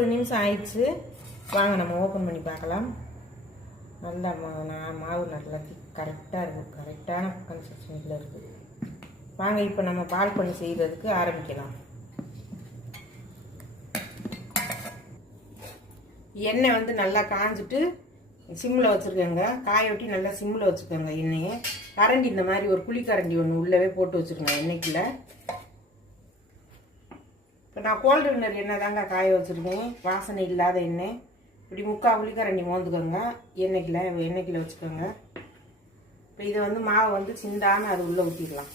ஒரு நிமிஷம் ஆயிடுச்சு. வாங்க நம்ம ஓப்பன் பண்ணி பார்க்கலாம். நல்லா மாவு நல்லா கரெக்டாக இருக்குது, கரெக்டான கன்சிஸ்டன்சியில் இருக்குது. வாங்க இப்போ நம்ம பால் பண்ணி செய்கிறதுக்கு ஆரம்பிக்கலாம். எண்ணெய் வந்து நல்லா காஞ்சிட்டு சிம்மில் வச்சுருக்கேங்க. காய ஒட்டி நல்லா சிம்மில் வச்சுக்கோங்க. எண்ணெயை கரண்டி இந்த மாதிரி ஒரு குழிக்கரண்டி ஒன்று உள்ளவே போட்டு வச்சுருங்க எண்ணெய்க்குள்ள. இப்போ நான் கோல்டு வின்னர் எண்ணெய் தாங்க காய வச்சுருக்கேன், வாசனை இல்லாத எண்ணெய். இப்படி 3/4 குழிக்கரண்டி மோந்துக்கோங்க, எண்ணெய்க்குள்ள வச்சுக்கோங்க. இப்போ இதை வந்து மாவை வந்து சிந்தாமல் அது உள்ளே ஊற்றிடலாம்.